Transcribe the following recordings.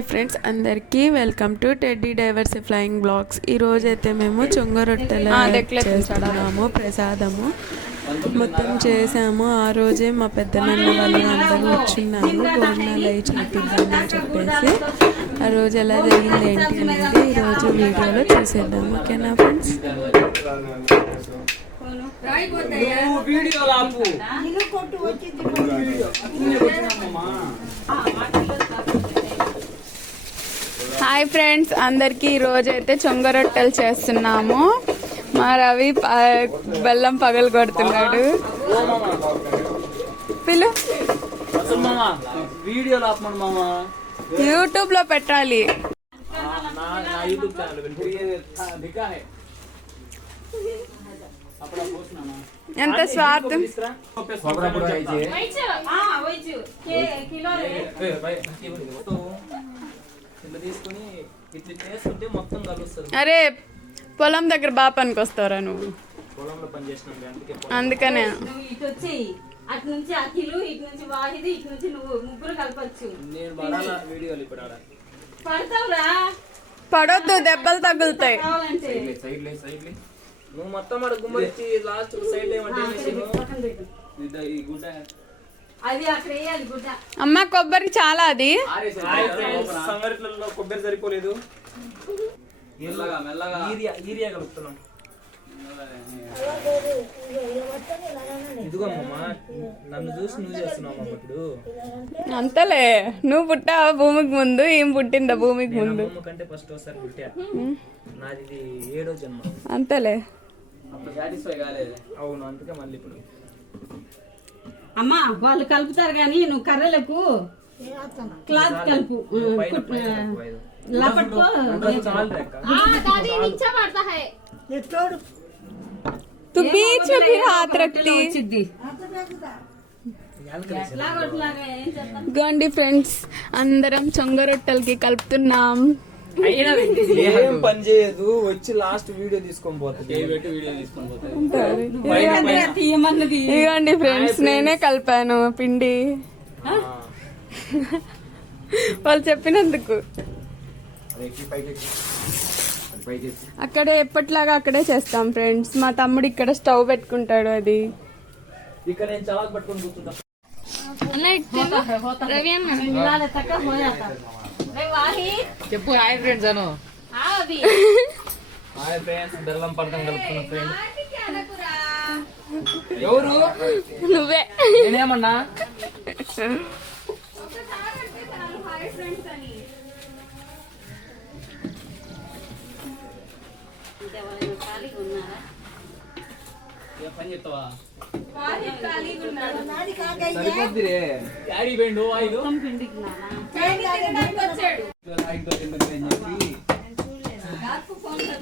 Hi friends అందరికీ welcome to teddy diversifying blogs. ఈరోజైతే మేము చొంగ రొట్టెలు చేస్తున్నాము, ప్రసాదము మొత్తం చేసాము. ఆ రోజే మా పెద్దనాన్న వాళ్ళు అందరూ వచ్చున్నారు, భోజనాలు అవి చేపిద్దామని చెప్పేసి. ఆ రోజు ఎలా జరిగింది ఏంటి అనేది ఈరోజు వీడియోలో చూసేద్దాం. ఓకేనా ఫ్రెండ్స్? హాయ్ ఫ్రెండ్స్ అందరికీ ఈరోజు అయితే చొంగ రొట్టెలు చేస్తున్నాము. మా రవి బెల్లం పగలు కొడుతున్నాడు. పిలు యూట్యూబ్ లో పెట్టాలి. ఎంత స్వార్థం. అరే పొలం దగ్గర బాగా పనికి వస్తావురా నువ్వు, అందుకనే అటు నుంచి అఖిలు, ఇటు నుంచి వాహిది, ఇటు నుంచి నువ్వు ముగ్గురు కలపచ్చు. పడతావురా, పడొద్దు, దెబ్బలు తగులుతాయి. నువ్వు మొత్తం గుమ్మచ్చి లాస్ట్ సైడ్ అది అక్కడ వేయాలి గుడ్డ. అమ్మ కొబ్బరి చాలా, అది సంగట్లో కొబ్బరి సరిపోలేదు. ఈరియా కలుపుతున్నాం. ఇదిగో అమ్మమ్మ, నన్ను చూసి నువ్వు చేస్తున్నావు ఇప్పుడు. అంతలే, నువ్వు పుట్టావా భూమికి ముందు, ఏం పుట్టిందా భూమికి ముందు కంటే ఫస్ట్ ఒకసారి పుట్టా. నాది ఇది 7వ జన్మ. అంతలే, అప్పుడు సాటిస్ఫై కాలేదు. అవును, అందుకే మళ్ళీ ఇప్పుడు. అమ్మా వాళ్ళు కలుపుతారు కానీ నువ్వు కర్రలకు క్లాత్ కలుపు. లపట్టుకో. तू बीच में फिर हाथ रखती. గోండి ఫ్రెండ్స్, అందరం చొంగ రొట్టెలకి కలుపుతున్నాం. ఏం పని చేయదు, వచ్చి లాస్ట్ వీడియో తీసుకొని పోతుంది. ఇదిగోండి ఫ్రెండ్స్, నేనే కలిపాను పిండి వాళ్ళు చెప్పినందుకు. అక్కడే ఎప్పటిలాగా అక్కడే చేస్తాం ఫ్రెండ్స్. మా తమ్ముడు ఇక్కడ స్టవ్ పెట్టుకుంటాడు. అది ఇక్కడ నేను చాలా పట్టుకొని కూర్చుంటా. చెప్పు హాయ్ ఫ్రెండ్స్ అను. హాయ్ ఫ్రెండ్స్, బెల్లం పడతాం కలుపుకున్న ఫ్రెండ్. ఎవరు? నువ్వే. నేనేమన్నా పని చెప్తావా? సరిపోద్దిరే. డాడీ బెండు ఐదు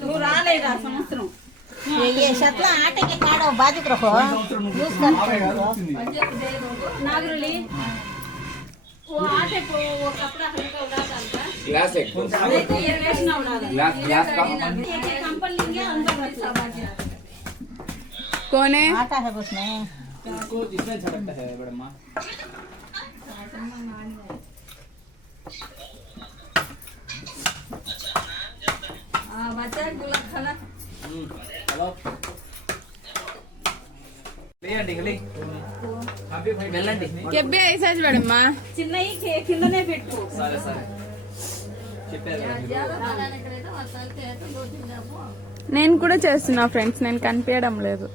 నువ్వు రాలేదా సంవత్సరం? నాగరులి वो आटे को वो कपड़ा हल्का उड़ा डालता ग्लास एक ये रेशना उड़ा ग्लास ग्लास का एक कंपल लेंगे अंदर रखना कौन है? आता है उसमें इसको जिसमें झटकता है बड़म्मा. हां बच्चा गुलाब खाना. हेलो లేండి గలి అబ్బే భాయ్ వెళ్ళండి. కెబ్బే ఐసాజ్ మేడమ్మా, చిన్నయి కిందనే పెట్టు. సరే సరే చెప్పారు. నేను కూడా చేస్తున్నా ఫ్రెండ్స్, నేను కనిపించడం లేదు.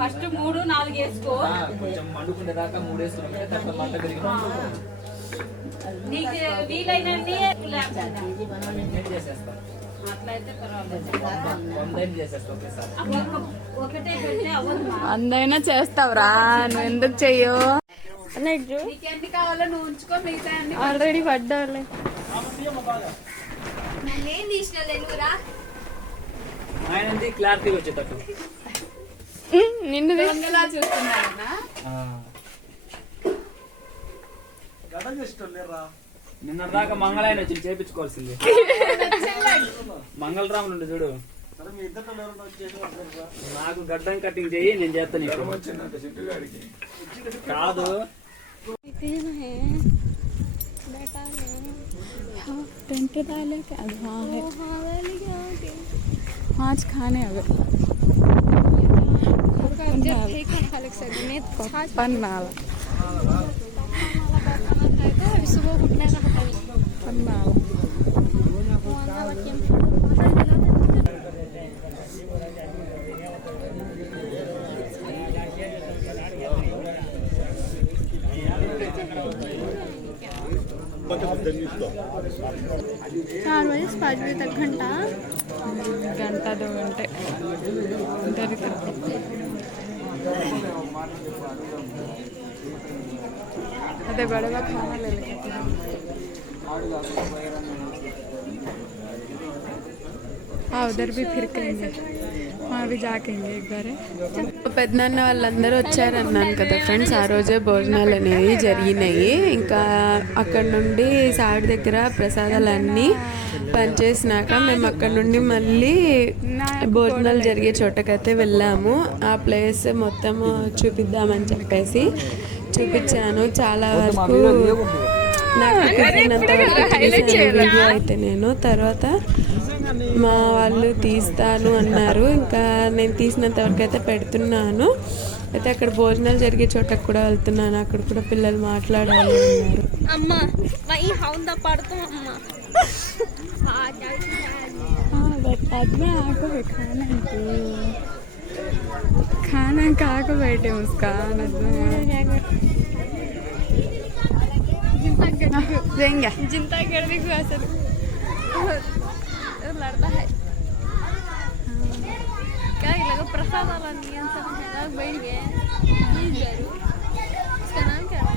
ఫస్ట్ 3 4 వేసుకో. కొంచెం మండుకునే దాకా 3 వేసుకుంటే తర్వాత మంట పెరిగి నీకు వీలైనన్ని నేను చేసేస్తా. అట్లయితే పర్వాలేదు. ఒకటే పెడితే అవ్వదు. అందైనా చేస్తావురా, నువ్వు ఎందుకు చెయ్యో. నీకెన్ని కావాలో నువ్వు ఉంచుకో, మిగతా ఆల్రెడీ పడ్డాలే. ఆయన క్లారిటీ వచ్చేటట్టు నిన్ను చూస్తున్నారా? నిన్న దాకా మంగళాయన వచ్చి చేపించుకోవాల్సింది. మంగళరాములు చూడు, నాకు గడ్డం కటింగ్ చెయ్యి, నేను చేస్తాను. కాదు टेंट डाले क्या हाँ है आज खाने अगर पन्नाला सुबह उठने का पन्नाला चार बजे से 5 बजे तक घंटा 2 घंटे इधर ही अरे बड़े का खाना ले लेते हैं। हाँ उधर भी फिर करेंगे, वहाँ भी जाकेंगे एक बार। పెద్దనాన్న వాళ్ళందరూ వచ్చారన్నాను కదా ఫ్రెండ్స్. ఆ రోజే భోజనాలు అనేవి జరిగినాయి. ఇంకా అక్కడ నుండి సాడి దగ్గర ప్రసాదాలన్నీ పనిచేసినాక మేము అక్కడ నుండి మళ్ళీ భోజనాలు జరిగే చోటకైతే వెళ్ళాము. ఆ ప్లేస్ మొత్తం చూపిద్దామని చెప్పేసి చూపించాను. చాలా వరకు నాకు కుదిరినంత వరకు తీసాను వీడియో అయితే. నేను తర్వాత మా వాళ్ళు తీస్తాను అన్నారు. ఇంకా నేను తీసినంత వరకు అయితే పెడుతున్నాను. అయితే అక్కడ భోజనాలు జరిగే చోటకు కూడా వెళ్తున్నాను. అక్కడ కూడా పిల్లలు మాట్లాడాలి అన్నారు. అమ్మా వही हौंदा पड़तो अम्मा हाँ बाद में आको खाना का आको बैठे मुस्कान देंगे चिंता करने को असर लड़ता है क्या लगा प्रसाद वाला नियम सब बैठ गए इसका नाम क्या है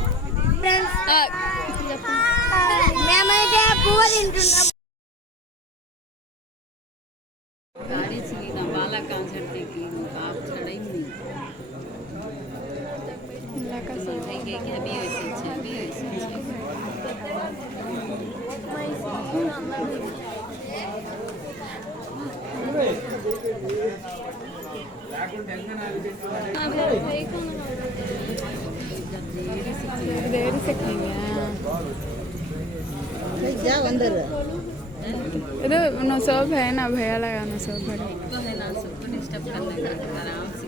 गाड़ी थी ना बाला कांसर थी कि आप चढ़े ही नहीं देंगे कि अभी वैसे देर से खाएंगे इधर नसब है ना भैया लगा नसब है तो है ना सबको डिस्टर्ब करने का आराम से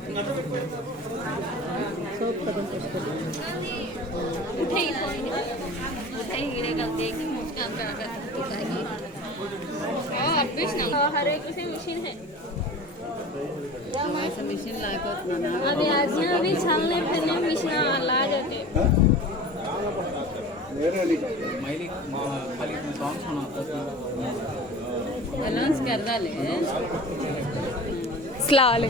उठे हीरे का देखी मुस्कान कर हर एक किसी मशीन है ऐसा मशीन लाकर बना अभी आज अभी छालने फिरने मशीन ला जाते अनाउंस कर डाले स्लाल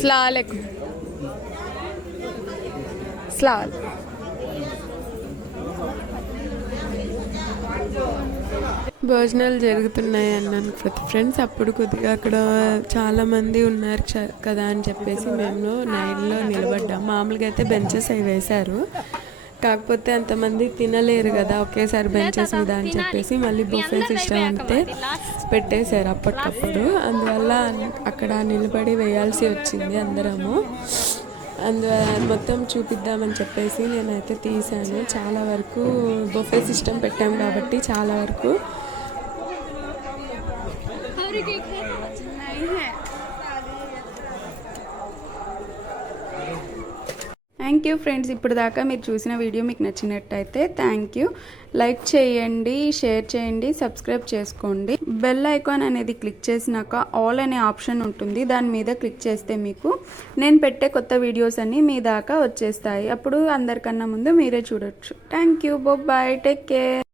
सलालेकुम सलाल భోజనాలు జరుగుతున్నాయి అన్నాను ఫ్రెండ్స్. అప్పుడు కొద్దిగా అక్కడ చాలామంది ఉన్నారు కదా అని చెప్పేసి మేము నైన్లో నిలబడ్డాం. మామూలుగా అయితే బెంచెస్ అవి వేశారు, కాకపోతే అంతమంది తినలేరు కదా ఒకేసారి బెంచెస్ మీద అని చెప్పేసి మళ్ళీ బుఫే సిస్టమ్ అంటే పెట్టేశారు అప్పటికప్పుడు. అందువల్ల అక్కడ నిలబడి వేయాల్సి వచ్చింది అందరము. మొత్తం చూపిద్దామని చెప్పేసి నేనైతే తీసాను. చాలా వరకు బుఫే సిస్టమ్ పెట్టాం కాబట్టి చాలా వరకు థ్యాంక్ యూ ఫ్రెండ్స్. ఇప్పుడు దాకా మీరు చూసిన వీడియో మీకు నచ్చినట్టయితే థ్యాంక్ యూ. లైక్ చేయండి, షేర్ చేయండి, సబ్స్క్రైబ్ చేసుకోండి. బెల్ ఐకాన్ అనేది క్లిక్ చేసినాక ఆల్ అనే ఆప్షన్ ఉంటుంది, దాని మీద క్లిక్ చేస్తే మీకు నేను పెట్టే కొత్త వీడియోస్ అన్నీ మీ దాకా వచ్చేస్తాయి. అప్పుడు అందరికన్నా ముందు మీరే చూడొచ్చు. Thank you, bye, take care.